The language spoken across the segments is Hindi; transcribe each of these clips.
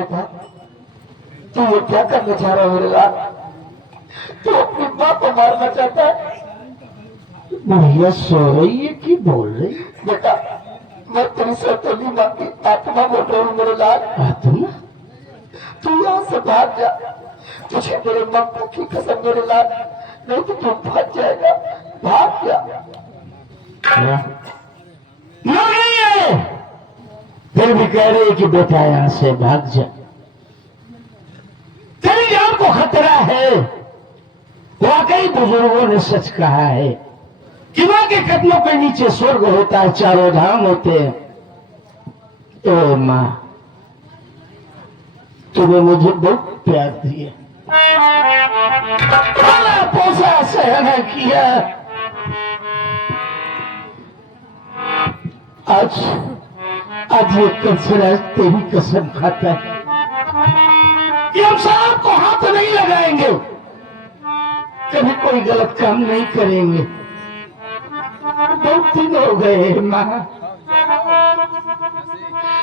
बेटा तू ये क्या करना चाह रहा है मेरे लाल? तू अपनी माँ को मारना चाहता है? बुढ़िया सो रही है कि बोल रही? बेटा मैं तेरी से तो नहीं मांगी, आत्मा बोल रही हूँ मेरे लाल। आत्मा? तू यहाँ से भाग जा, तुझे मेरे मक्खू की कसम मेरे लाल, नहीं तो तू भाग जाएगा। भाग जा। नहीं है, फिर भी कह रही कि बेटा यहाँ से भाग जा, तेरी जान को खतरा है। वाकई बुजुर्गों ने सच कहा है कि मां के कदमों के नीचे स्वर्ग होता है, चारों धाम होते हैं। ओ मां, तूने मुझे बहुत प्यार दिया, पाला पोसा सहना किया। आज ये कंसरा तेरी कसम खाता है कि हम साहब को हाथ नहीं लगाएंगे, कभी कोई गलत काम नहीं करेंगे। बहुत दिन हो गए माँ,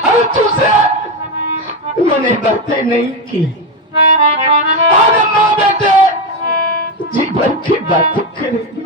अब तुझसे मैंने बातें नहीं की। आज माँ बेटे जीवन की बातें करेंगे।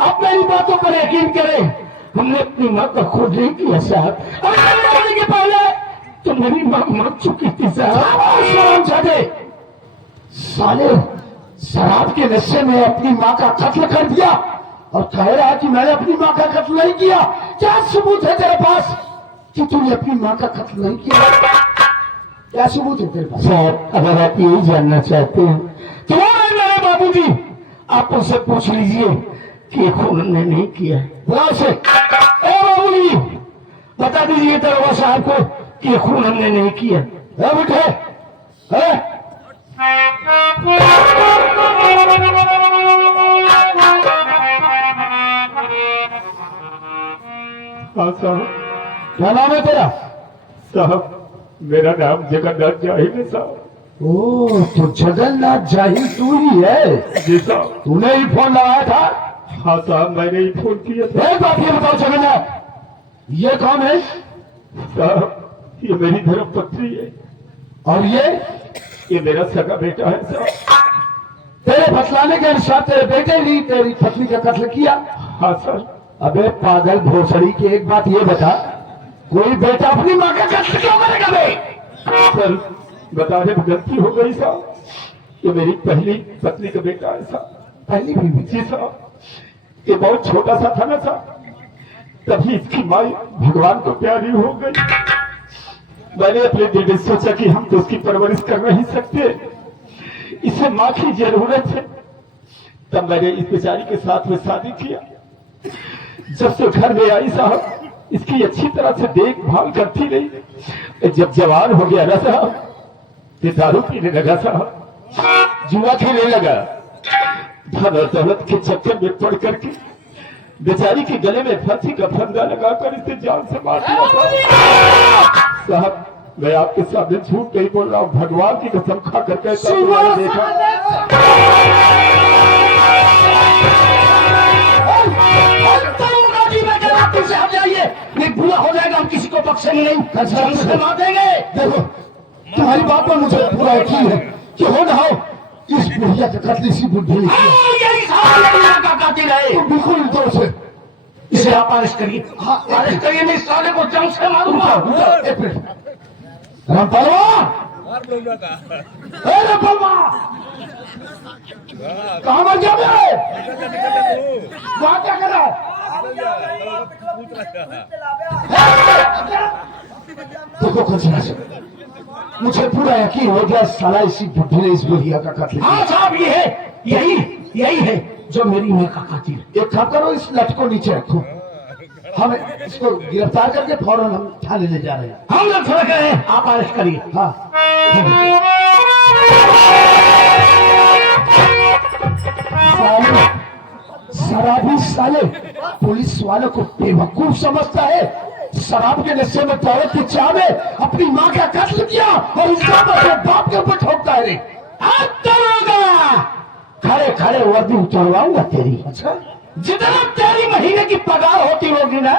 आप मेरी बातों पर यकीन करें, हमने अपनी माँ का खोज नहीं किया साहब। मरने के पहले तो मेरी माँ मर चुकी थी साहब। साले शराब के नशे में अपनी माँ का कत्ल कर दिया और कह रहा कि मैंने अपनी माँ का कत्ल नहीं किया। क्या सबूत है तेरे पास कि तूने अपनी माँ का कत्ल नहीं किया? क्या सबूत है तेरे पास? साहब अगर आप यही जानना चाहते हैं तो मेरे बाबूजी, आप उससे पूछ लीजिए कि खून हमने नहीं किया है। से बाबूजी बता दीजिए दरोगा साहब को कि खून हमने नहीं किया है। बेटे हाँ साहब। क्या नाम है तेरा? साहब मेरा नाम जगन्नाथ जाहिल है साहब। ओ तो जगन्नाथ जाहिल तू ही है? जी साहब। तूने ही फोन लगाया था? हाँ साहब मैंने ही फोन किया था। एक बात ये बताओ जगन्नाथ, ये कौन है? साहब ये मेरी धर्म पत्नी है। और ये मेरा सगा बेटा है साहब। तेरे फसलाने के अनुसार तेरे बेटे ने तेरी पत्नी का कत्ल किया? हाँ सर। अबे पागल भोसड़ी की एक बात ये बता, कोई बेटा अपनी माँ का कत्ल क्यों करेगा बे? सर बताने में गलती हो गई साहब, ये मेरी पहली पत्नी का बेटा है साहब। पहली बीवी? जी साहब। ये बहुत छोटा सा था ना साहब, तभी इसकी माँ भगवान को प्यारी हो गई। मैंने अपने दिल में सोचा कि हम तो उसकी परवरिश कर नहीं सकते, इसे माँ की जरूरत है। तब मैंने इस बेचारी के साथ में शादी किया। जब से घर में आई साहब, इसकी अच्छी तरह से देखभाल करती रही। जब जवान हो गया ना साहब, ये दारू पीने लगा साहब, जुआ खेलने लगा, धन और दौलत के चक्कर में पड़ करके बेचारी के गले में फांसी का फंदा लगाकर इसे जान से मार दिया साहब। मैं आपके सामने झूठ नहीं बोल रहा हूँ, भगवान की कसम खा कर कहता हूं, मैंने देखा। पीछे हट जाइए, नहीं बुरा हो जाएगा, हम किसी को बख्शेंगे नहीं, मार देंगे। देखो तुम्हारी बात पर मुझे पूरा यकीन है कि हो ना हो इस बुढ़िया के कत्ल इसी बुढ़ी ने किया। का कातिल है, तो बिल्कुल निर्दोष है। इसे आप अरेस्ट करिए। हाँ अरेस्ट करिए, मैं इस साले को जंग से मारूंगा। एक मिनट, राम पहलवान, कहाँ मर गया मैं? वहाँ क्या कर रहा है? देखो कंचना से मुझे पूरा यकीन हो गया, साला इसी बुढ़ी ने इस बुढ़िया का कत्ल किया। हाँ साहब, ये है, यही है जो मेरी माँ का कातिल है। एक काम करो, इस लट को नीचे रखो, हम इसको गिरफ्तार करके फौरन हम थाने ले जा रहे हैं। हम लोग छोड़ गए हैं, आप अरेस्ट करिए। हाँ शराबी साले पुलिस वालों को बेवकूफ समझता है। शराब के नशे में दौलत की चाह में अपनी माँ का कत्ल किया और इल्जाम अपने बाप के ऊपर ठोकता है। खड़े खड़े वर्दी उतरवाऊंगा तेरी। अच्छा, जितना तेरी महीने की पगार होती होगी ना,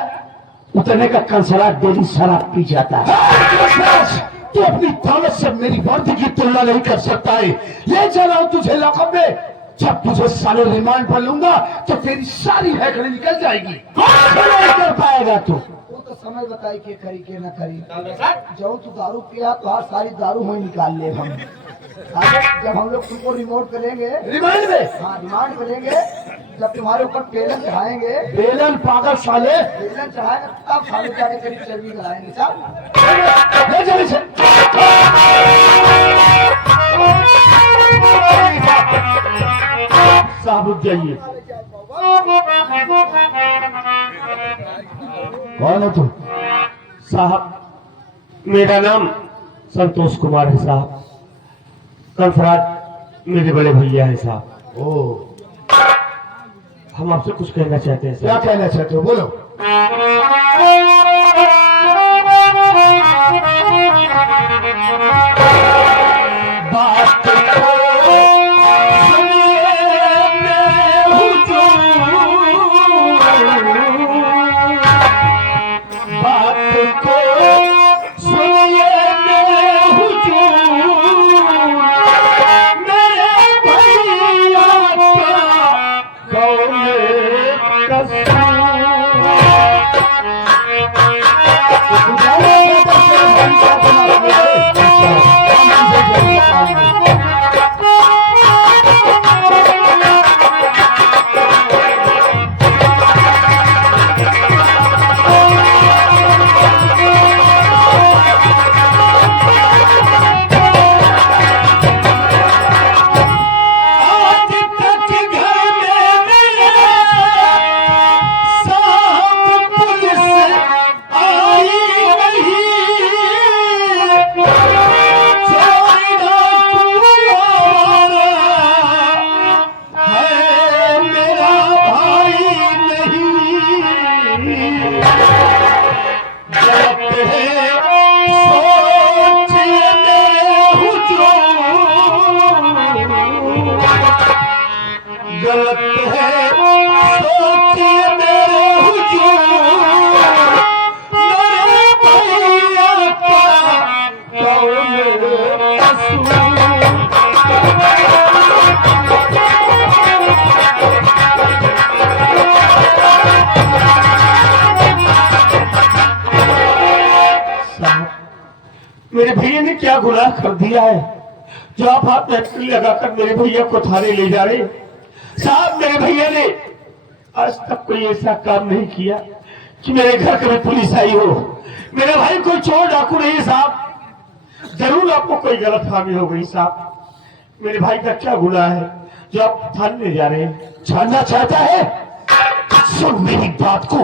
उतने का कंसला डेली शराब पी जाता है। तू अपनी दौलत से मेरी वर्दी की तुलना नहीं कर सकता है। ले जा रहा हूं तुझे लॉकअप में, जब तुझे साले रिमांड पर लूंगा तो तेरी सारी हैकड़ी निकल जाएगी। नहीं कर पाएगा तू। वो तो समय बताई के करी के न करी। जो तू दारू पिया तो आज सारी दारू में निकाल ले हम। जब हम लोग तुमको रिमोट करेंगे रिमांड में, हाँ रिमांड करेंगे, जब तुम्हारे ऊपर बेलन चढ़ाएंगे, बेलन पागल साले, बेलन चढ़ाएंगे तब साले जाके तेरी चर्बी कराएंगे। ले चले से। साहब रुक जाइए। कौन है तू? साहब मेरा नाम संतोष कुमार है साहब, कंसराज मेरे बड़े भैया है साहब। ओ, हम आपसे कुछ कहना चाहते हैं क्या साहब। कहना चाहते हो, बोलो। बात को सुनिए मैं हुजूर, बात को सुनिए मैं हुजूर, मेरे भैया का कौन कसूर। मेरे भैया ने क्या गुनाह कर दिया है जो आप हाथ में लगाकर मेरे भैया को थाने ले जा रहे? साहब मेरे भैया ने आज तक कोई ऐसा काम नहीं किया कि मेरे घर कभी पुलिस आई हो। मेरा भाई कोई चोर डाकू नहीं है साहब। जरूर आपको कोई गलत फहमी हो गई साहब। मेरे भाई का क्या गुनाह है जो आप थाने ले जा रहे हैं? जानना चाहता है? सुन मेरी बात को।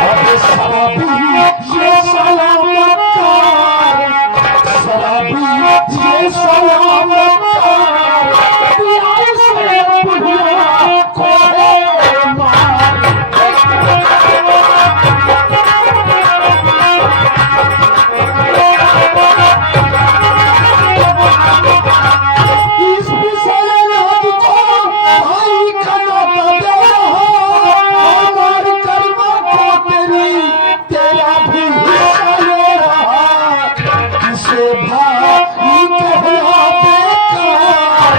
अबे शराबी, ये साला मक्कार, शराबी, ये साला मक्कार, प्यार से बुढ़िया को मार। इस विषय राज को भाई का नाता दे रहा, हमारी कर्मा को तेरा भी हिस्सा ले रहा। इसे भाई कहला बेकार,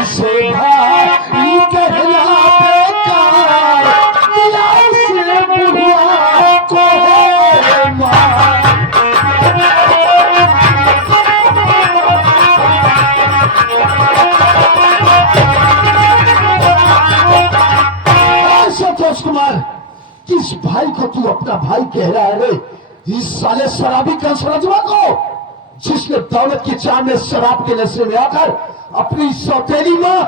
इसे भाई कहला बेकार, प्यार से बुढ़िया को मार। संतोष कुमार, किस भाई को तू अपना भाई कह रहा है रे? इस साले शराबी कंसरजवा को, जिसने दौलत की चाह में शराब के नशे में आकर अपनी सौतेली माँ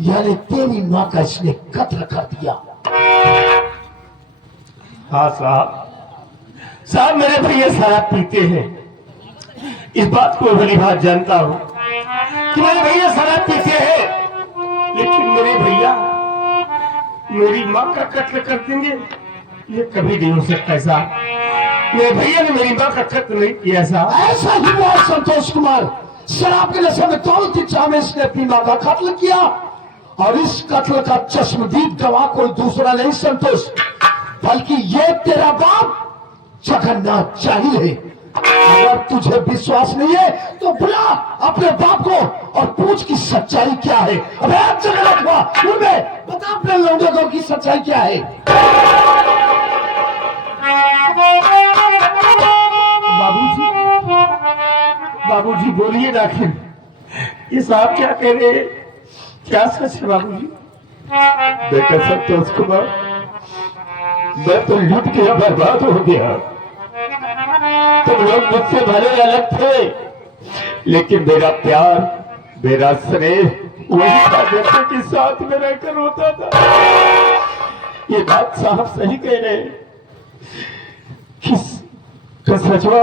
यानी तेरी माँ का इसने कत्ल कर दिया। हाँ साहब मेरे भैया शराब पीते हैं। इस बात को भली बात जानता हूँ कि मेरे भैया शराब पीते हैं, लेकिन मेरे भैया मेरी माँ का कत्ल कर देंगे ये कभी नहीं हो सकता साहब। मेरे भैया ने मेरी माँ का कत्ल नहीं किया साहब। ऐसा ही हुआ संतोष कुमार। शराब के नशे में दौलत की चाह में इसने अपनी माँ का कत्ल किया, और इस कत्ल का चश्मदीद गवाह कोई दूसरा नहीं संतोष, बल्कि ये तेरा बाप जगन्नाथ चाहिए है। अगर तुझे विश्वास नहीं है तो बुला अपने बाप को और पूछ की सच्चाई क्या है। अबे जगन्नाथ हुआ बता अपने लौंडे को की सच्चाई क्या है। बाबूजी बोलिए ना, आखिर ये साहब क्या कह रहे हैं? क्या सच है बाबूजी? बेटा संतोष कुमार, मैं तो लुट गया, बर्बाद हो गया। तुम लोग मुझसे भले अलग थे, लेकिन मेरा प्यार, मेरा स्नेह वही था जैसे कि साथ में रहकर होता था। ये बात साहब सही कह रहे हैं कि सचवा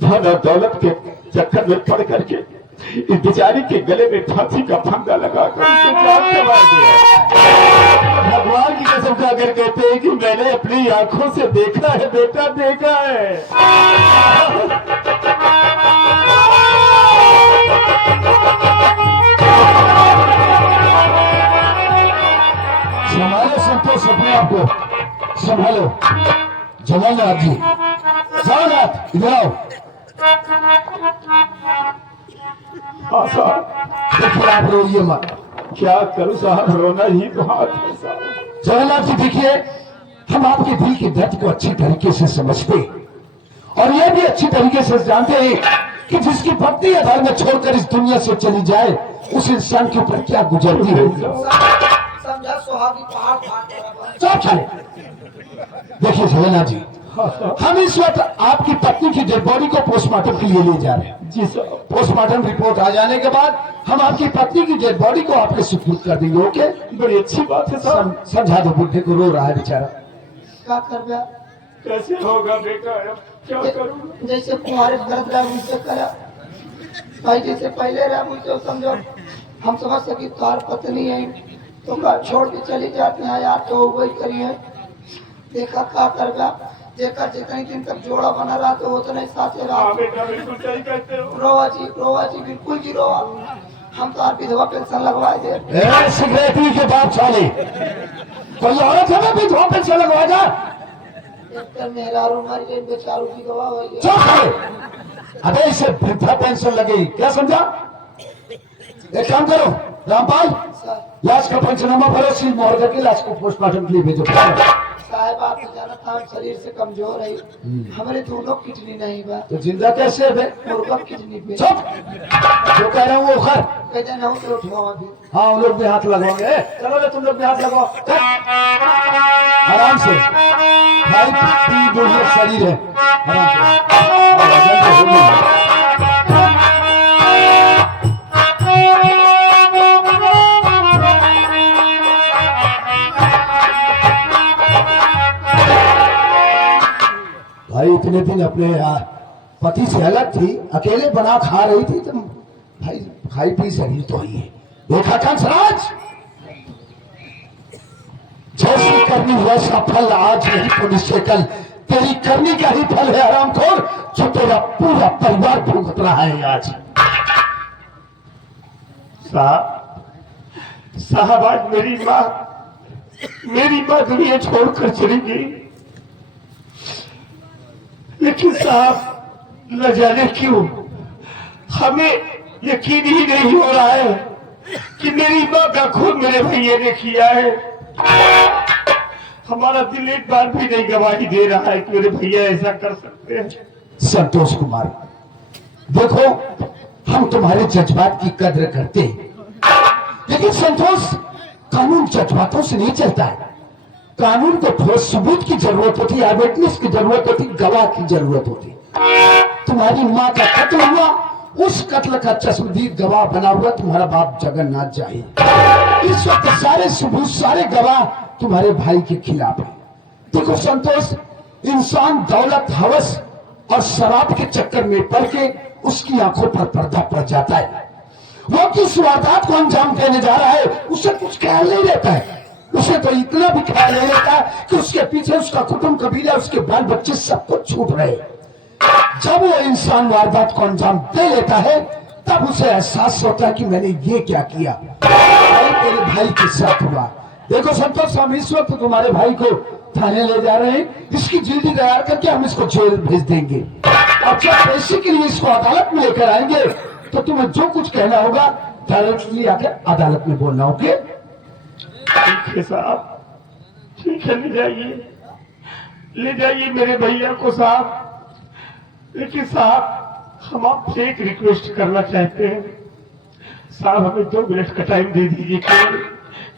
धन और दौलत के चक्कर में पड़ करके इस बेचारी के गले में फांसी का फंदा लगाकर उसे जान से मार दिया। भगवान की कसम खाकर कहते हैं कि मैंने अपनी आंखों से देखा है बेटा, देखा है। संभालो संतोष अपने आप को, संभालो। जगन्नाथ जी, जगन्नाथ इधर आओ। हाँ साहब, देखिए आप रोइए मत। क्या करूं साहब, रोना ही तो हाथ है साहब। जगन्नाथ जी देखिए, हम आपके दिल के दर्द को अच्छी तरीके से समझते और यह भी अच्छी तरीके से जानते हैं कि जिसकी पत्नी या घर में छोड़कर इस दुनिया से चली जाए उस इंसान के ऊपर क्या गुजरती होगी। समझा सुहागी पहाड़ फाड़। चुप चले। देखिए जगन्नाथ जी, हम इस वक्त आपकी पत्नी की डेड बॉडी को पोस्टमार्टम के लिए ले जा रहे हैं। जी साहब। पोस्टमार्टम रिपोर्ट आ जाने के बाद हम आपकी पत्नी की डेड बॉडी को आपके सुपुर्द कर देंगे। ओके, बड़ी अच्छी बात है साहब। समझा दो, बुढ़े को रो रहा है बेचारा। क्या कर गया? कैसे होगा बेटा, अब क्या करूं? जैसे कुमारे करत रहा मुझसे करा भाई, जैसे पहले रहा मुझसे समझो। हम समझ सकी तार पत्नी है तो का छोड़ के चली जाती है यार, तो वही करिए। देखा क्या कर गया, देखा जितने दिन तक जोड़ा बना रहा तो उतने साथ हाँ रहा। बेटा, बिल्कुल सही कहते हो। रोवा जी बिल्कुल जी रोवा। हम तो आप विधवा पेंशन लगवाए दे। ए, सिगरेटरी के बाप साले, कोई औरत है ना विधवा पेंशन लगवा जा। एक तो मेहरारू मर गई, बेचारू की गवाह हो गई। चुप करे। अबे इसे वृद्धा पेंशन लगेगी, क्या समझा? एक काम करो रामपाल, लाश का पंचनामा भरो, सील मोहर करके लाश को पोस्टमार्टम के लिए भेजो। साहब आपने जाना था हम शरीर से कमजोर है, हमारे दोनों किडनी नहीं बा। तो जिंदा कैसे है? मुर्गा किडनी पे। चुप, जो कह रहा हूँ वो कर। कह देना हूँ तो उठाओ अभी। हाँ उन लोग भी हाथ लगवाओगे। चलो रे तुम लोग भी हाथ लगाओ। चल। आराम से भाई पी बुढ़िया शरीर है आराम से। वजन तो होगी। भाई इतने दिन अपने पति से अलग थी, अकेले बना खा रही थी, तो भाई खाई पी शरीर तो ही है। देखा कंसराज, जैसी करनी वैसा फल आज नहीं तो निश्चय कल तेरी करनी का ही फल है हरामखोर, जो तेरा पूरा परिवार भुगत रहा है आज। साहब आज मेरी माँ दुनिया छोड़कर चली गई, लेकिन साहब न जाने क्यों हमें यकीन ही नहीं हो रहा है कि मेरी माँ का खून मेरे भैया ने किया है। हमारा दिल एक बार भी नहीं गवाही दे रहा है कि मेरे भैया ऐसा कर सकते हैं। संतोष कुमार, देखो हम तुम्हारे जज्बात की कद्र करते हैं, लेकिन संतोष कानून जज्बातों से नहीं चलता है। कानून को ठोस सबूत की जरूरत होती है, विटनेस की जरूरत होती, गवाह की जरूरत होती। तुम्हारी माँ का कत्ल हुआ, उस कत्ल का चश्मदीद गवाह बना हुआ तुम्हारा बाप जगन्नाथ जाहिर। इस वक्त सारे सबूत सारे गवाह तुम्हारे भाई के खिलाफ है। देखो संतोष, इंसान दौलत हवस और शराब के चक्कर में पड़ के उसकी आंखों पर पर्दा पड़ जाता है। वो किस वारदात को अंजाम देने जा रहा है उसे कुछ ख्याल नहीं रहता है। उसे तो इतना भी ख्याल नहीं रहता कि उसके पीछे उसका कुटुंब कबीला उसके बाल बच्चे सब कुछ छूट रहे। जब वो इंसान वारदात को अंजाम दे लेता है तब उसे एहसास होता है कि मैंने ये क्या किया, मेरे भाई के साथ हुआ। देखो संतोष, हम इस वक्त तुम्हारे भाई को थाने ले जा रहे हैं, इसकी जीडी तैयार करके हम इसको जेल भेज देंगे। अब जब पैसे के लिए इसको अदालत में लेकर आएंगे तो तुम्हें जो कुछ कहना होगा डायरेक्टली आकर अदालत में बोलना। ओके? ठीक है साहब, ठीक है, ले जाइए मेरे भैया को साहब। लेकिन साहब हम आपसे एक रिक्वेस्ट करना चाहते हैं साहब, हमें 2 मिनट का टाइम दे दीजिए,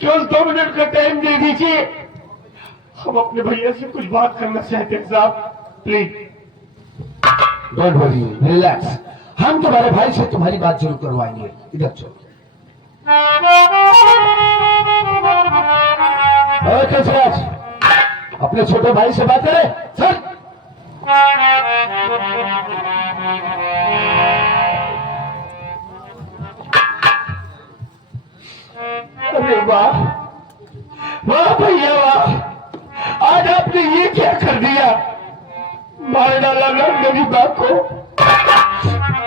केवल 2 मिनट का टाइम दे दीजिए। हम अपने भैया से कुछ बात करना चाहते हैं साहब, प्लीज। डोंट वरी, रिलैक्स, हम तुम्हारे भाई से तुम्हारी बात जरूर करवाएंगे। इधर चलो। कंसराज, अपने छोटे भाई से बात करे। चल। अरे वाह वाह भैया वाह, आज आपने ये क्या कर दिया, मार डाला ना मेरी माँ को,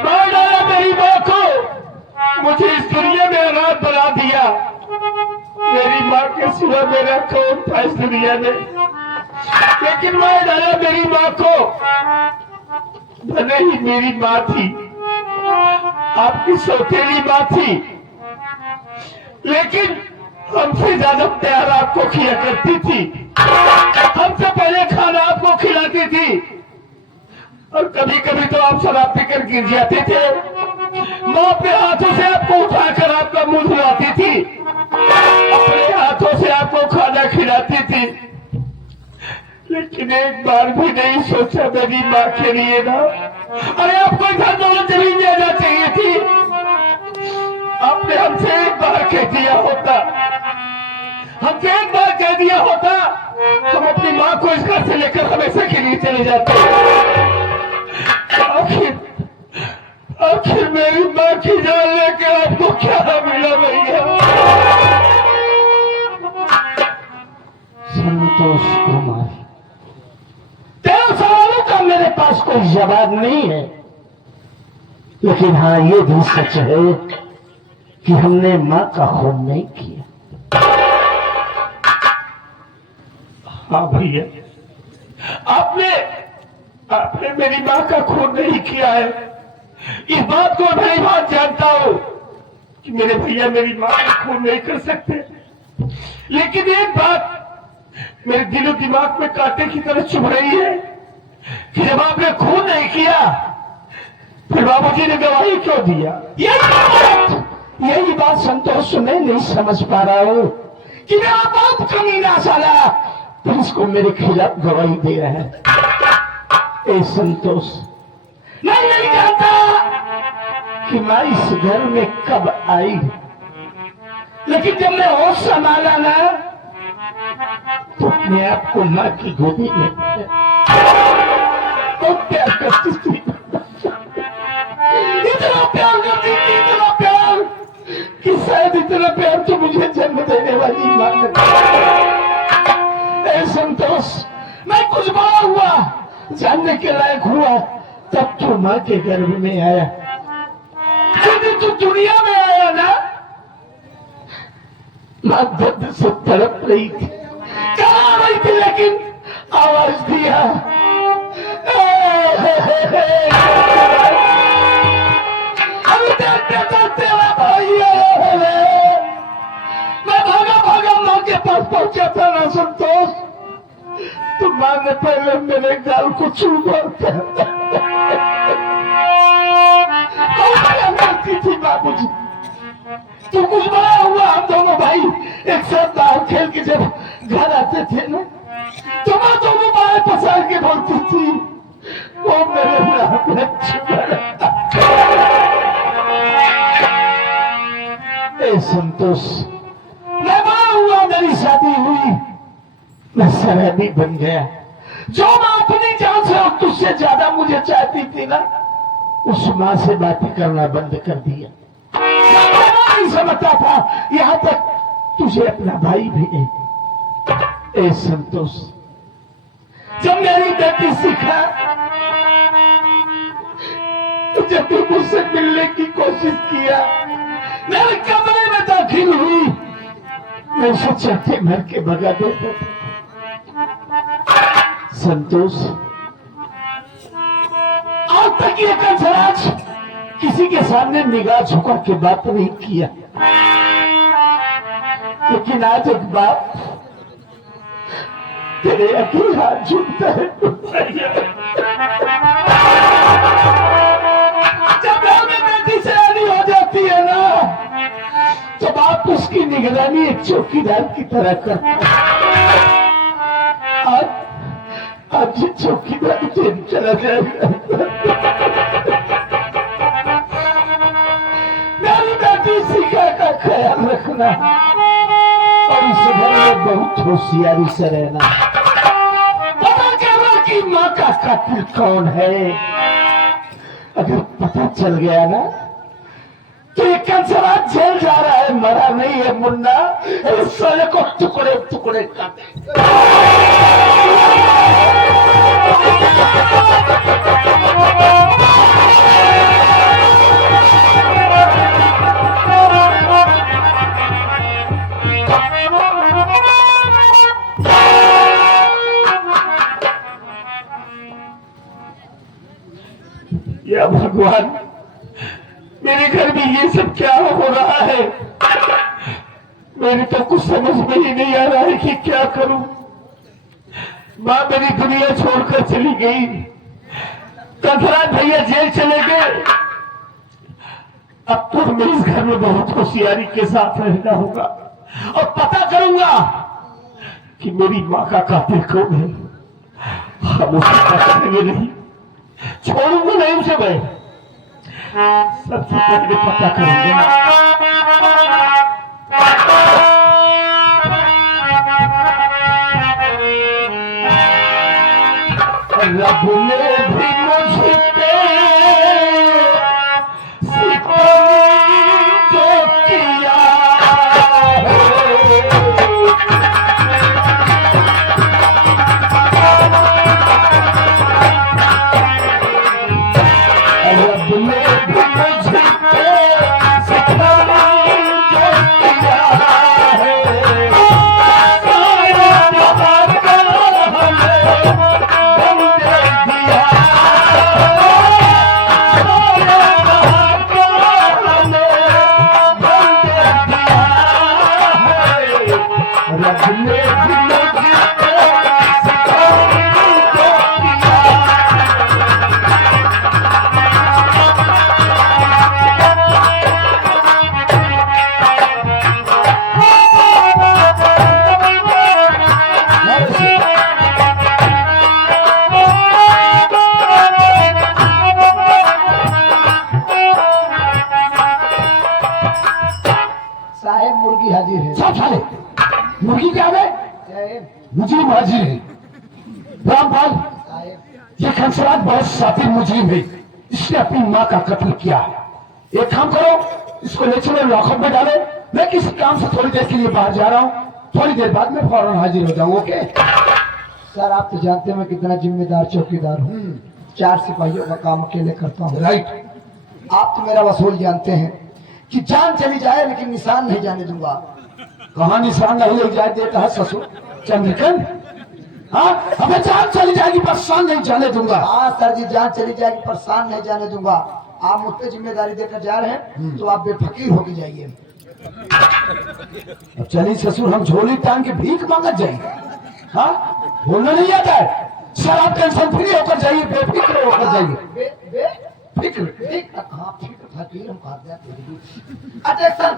मार डाला मेरी माँ को, मुझे इस दुनिया में अनाथ बना दिया। मेरी माँ के सिवा मेरा कौन था इस दुनिया में, लेकिन मार डाला मेरी माँ को। भले ही मेरी माँ थी, आपकी सौतेली माँ थी, लेकिन हमसे ज्यादा प्यार आपको किया करती थी, हमसे पहले खाना आपको खिलाती थी, और कभी कभी तो आप शराब पीकर गिर जाते थे, माँ अपने हाथों से आपको उठाकर आपका मुंह धुलाती थी, अपने हाथों से आपको खाना खिलाती थी, लेकिन एक बार भी नहीं सोचा मेरी माँ के लिए ना। अरे आपको धन दौलत जमीन जाना चाहिए थी, आपने हमसे एक बार कह दिया होता, हमसे एक बार कह दिया होता, हम अपनी माँ को इस घर से लेकर हमेशा के लिए चले जाते। आखिर मेरी माँ की जान लेकर आपको क्या मिला भैया? संतोष कुमार, तेरे सवालों का मेरे पास कोई जवाब नहीं है, लेकिन हाँ ये भी सच है कि हमने माँ का खून नहीं किया। हाँ भैया, आपने मेरी माँ का खून नहीं किया है, इस बात को मैं भली बात जानता हूं कि मेरे भैया मेरी माँ का खून नहीं कर सकते, लेकिन एक बात मेरे दिलो दिमाग में कांटे की तरह चुभ रही है कि जब आपने खून नहीं किया फिर बाबूजी ने गवाही क्यों दिया? यही बात संतोष मैं नहीं समझ पा रहा हूं कि मेरा बाप कमीना साला पुलिस को मेरे खिलाफ गवाही दे रहा है। ए संतोष, मैं नहीं जानता कि मैं इस घर में कब आई, लेकिन जब मैं होश संभाला ना तो अपने आप को मां की गोदी में बहुत प्यार करती थी, इतना प्यार करती थी, इतना प्यार कि शायद इतना प्यार तो मुझे जन्म देने वाली मां ने। ए संतोष, मैं कुछ बड़ा हुआ, जानने के लायक हुआ, तब तो मां के गर्भ में आया। जब तू दुनिया में आया ना, मां दर्द से तड़प रही थी, कहा रही थी, लेकिन आवाज दिया। अभी तेरा भाई आया है। मैं भागा भागा मां के पास पहुंचा था ना संतोष, तो मां ने पहले मेरे गाल को चूमा करती थी। बाबूजी, तू कुछ बड़ा हुआ, हम दोनों भाई एक साथ बाहर खेल के जब घर आते थे ना, तो मैं दोनों बाहर पसार के बोलती थी, वो मेरे नाम में ए संतोष, मैं बड़ा हुआ, मेरी शादी हुई, मैं शराबी बन गया। जो मां अपनी जान से और तुझसे ज्यादा मुझे चाहती थी ना, उस मां से बातें करना बंद कर दिया। नहीं समझता था, यहां तक तुझे अपना भाई भी नहीं। ए संतोष, जब मेरी बेटी सीखा, तो जब तू मुझसे मिलने की कोशिश किया, मेरे कमरे में दाखिल हुई, मैं उसे चाहते मर के भगा देता था। संतोष, आज तक ये कंसराज किसी के सामने निगाह झुका के बात नहीं किया, लेकिन आज एक बाप तेरे अकेले हाथ झुकता है। जब घर में बेटी से आनी हो जाती है ना, तो बाप उसकी निगरानी एक चौकीदार की तरह करता है। आज ये चौकीदार जेल चला जाएगा। मेरी बेटी शिखा का ख्याल रखना और इस घर में बहुत होशियारी से रहना। पता करना कि मां का कातिल कौन है। अगर पता चल गया ना, तो ये कंसराज जेल जा रहा है, मरा नहीं है मुन्ना। इस साले को टुकड़े टुकड़े काटे। या भगवान, मेरे घर में ये सब क्या हो रहा है। मेरी तो कुछ समझ में ही नहीं आ रहा है कि क्या करूं। मां मेरी दुनिया छोड़कर चली गई, कंसराज भैया जेल चले गए। अब तो हमें इस घर में बहुत होशियारी के साथ रहना होगा और पता करूंगा कि मेरी मां का कातिल कौन है। हम उसे पकड़ेंगे नहीं, छोड़ूंगा नहीं उसे। मैं सबसे पहले पता करूंगा। रब ने भी मुझ पे सितम जो किया है, रब ने भी मुझ पे सितम जो किया है। सारा जहां का हमें गम दे दिया साथी मुजरिम है, इसने अपनी माँ का कत्ल किया है। एक काम करो, इसको ले चलो लॉकअप में डालो। मैं किसी काम से थोड़ी देर के लिए बाहर जा रहा हूँ, थोड़ी देर बाद में फौरन हाजिर हो जाऊँ। ओके सर आप तो जानते हैं मैं कितना जिम्मेदार चौकीदार हूँ, 4 सिपाहियों का काम अकेले करता हूँ। राइट। आप तो मेरा वसूल जानते हैं कि जान चली जाए लेकिन निशान नहीं जाने दूंगा। कहाँ निशान नहीं ले जाए देता है ससुर चंद्रकन? हाँ, हमें जान चली जाएगी पर शान नहीं जाने दूंगा। हाँ सर जी, जान चली जाएगी पर शान नहीं जाने दूंगा। आप मुझ पे जिम्मेदारी देकर जा रहे हैं तो आप बेफकीर होके जाइए। अब चलिए ससुर, हम झोली टांग के भीख मांगत जाइए। हाँ, बोलना नहीं आता है सर, आप टेंशन फ्री होकर जाइए, बेफिक्र होकर जाइए। फिक्र हाँ फिक्र फकीर हम कहते हैं। अटेंशन,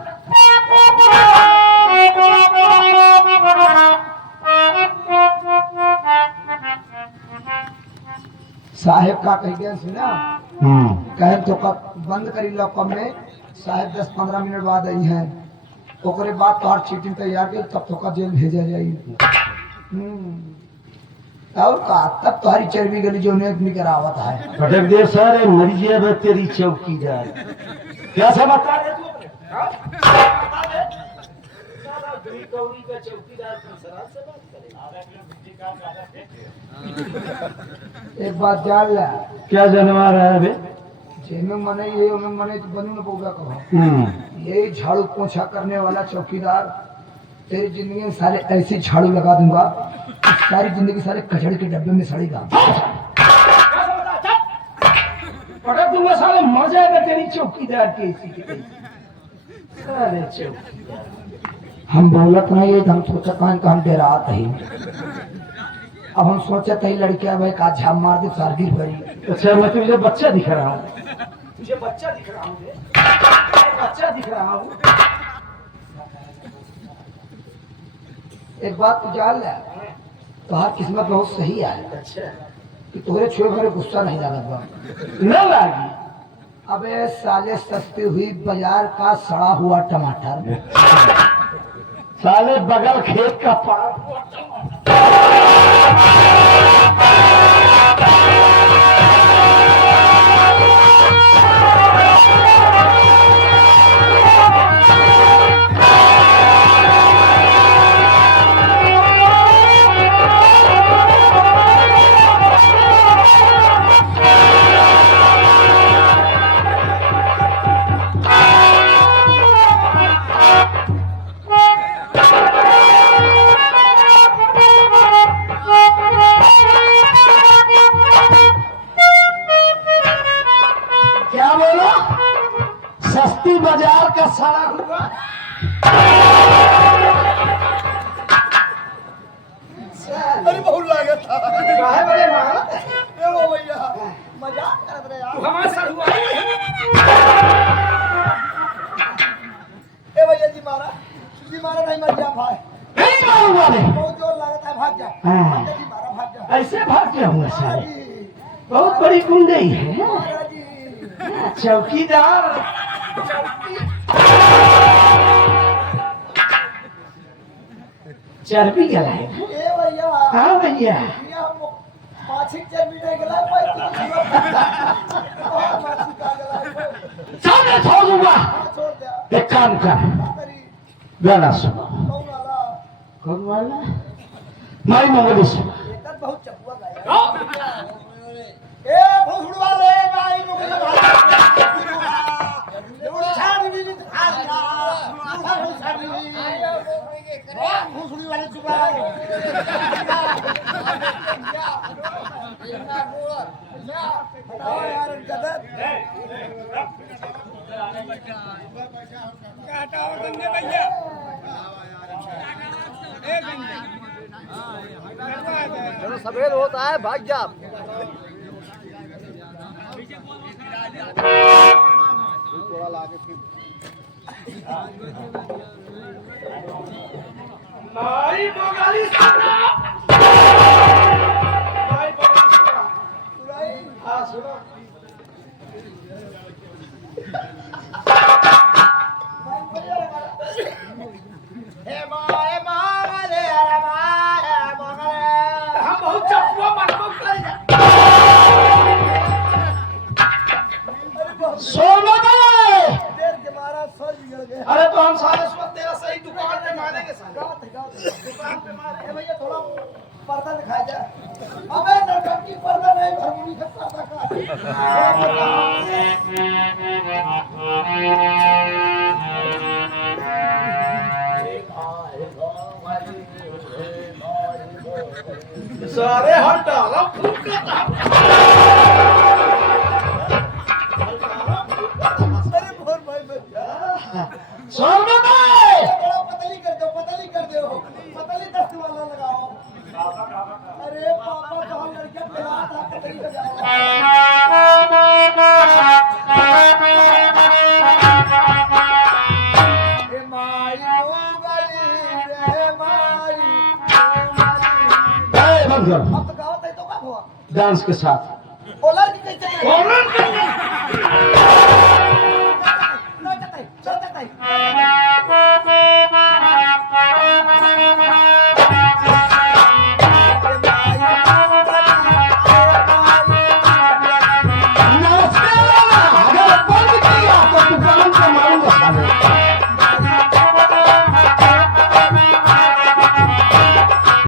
साहेब का कह गया सुना, कहे तो कब बंद करी लॉकअप में, साहेब 10-15 मिनट बाद आई हैं, ओकरे बाद तोहर चीटिंग तैयार कर तब तो का जेल भेजा जाई। और का तब तुम्हारी चर्बी गली जो निकल आवत है। पटक दे सर, मरीजिए बे तेरी चौकीदार। क्या सब बता दे तू अपने? हाँ? बता दे। साला दुई कौड़ी का चौकीदार कंसरात से बात करे। आधा किलो मिट्टी का आधा फेंक। एक बात जान ला, क्या जनवा रहा है बे? जेमे मने ये ओमे मने तो बनू न पौगा कहो। ये झाड़ू पोछा करने वाला चौकीदार तेरी जिंदगी में सारे ऐसे झाड़ू लगा दूंगा, सारी जिंदगी सारे कचड़े के डब्बे में सड़ेगा। पटक दूंगा साले, मर जाएगा तेरी चौकीदार के इसी के साले चौकीदार। हम बोलत नहीं है, हम सोचत नहीं हम डरात ही। अब हम सोचत ही लड़कियां भाई का झाप मार दे सारगिर भरी। अच्छा, मैं तुझे बच्चा दिख रहा हूँ, तुझे बच्चा दिख रहा हूँ, बच्चा दिख रहा हूँ। एक बात तू जान ले, तुम्हारी किस्मत बहुत सही है। अच्छा, कि तुहरे छुए मेरे गुस्सा नहीं लागत बा। न लागी। अबे साले सस्ती हुई बाजार का सड़ा हुआ टमाटर। साले बगल खेत का पड़ा हुआ टमाटर। क्या बोलो? सस्ती बाजार का सड़ा हुआ? अरे बहुत लागत था। काहे बड़े मां? ए वो भैया मजाक करत रहे यार। तू हमारे साथ हुआ ए भैया जी मारा नहीं मर जा भाई। नहीं मारूंगा नहीं। बहुत जोर लागत है, भाग जा। हाँ। जी मारा, भाग जा। ऐसे भाग जाऊंगा साले, जी बहुत बड़ी गुंडई है। मारा जी। चौकीदार चर्बी गलाए। ए भैया हाँ भैया, ये हम माछी चर्बी नहीं गला पाई माछी का गला सामने छोड़ दूंगा। छोड़ दे। एक काम कर, तेरी गाना सुनो। कौन वाला? कौन वाला? माई मंगली सुनो। एक बहुत चपुआ गाया। ए भोसड़ वाले भाई मुझे भोसड़ी वाले चुप यार गदर चलो सफेद होता है, भाग जा। माई बंगाली सुना, माई बंगाली सुना। हाँ सुनो। हम बहुत चपुआ मत कर। सोमदे देर के मारा सर बिगड़ गए। अरे तो हम सारे इस वक्त तेरा सही दुकान पे मारेंगे साले। दुकान पे मारे। ए भैया थोड़ा पर्दा दिखा जा। अबे नौटंकी पर्दा नहीं, हारमोनी का पर्दा का। सारे हटाला अरे भोर भाई बच्चा। सोमदे थोड़ा पतली कर दो, पतली कर दो, पतली 10 वाला लगाओ। अरे पापा तो हम लड़के पिला था, पतली लगाओ। ए माई मोगली रे माई मोगली। ए बंद कर अब तो गावत है तो क्या हुआ? डांस के साथ ओलर की कैसे करें? कौन चल चल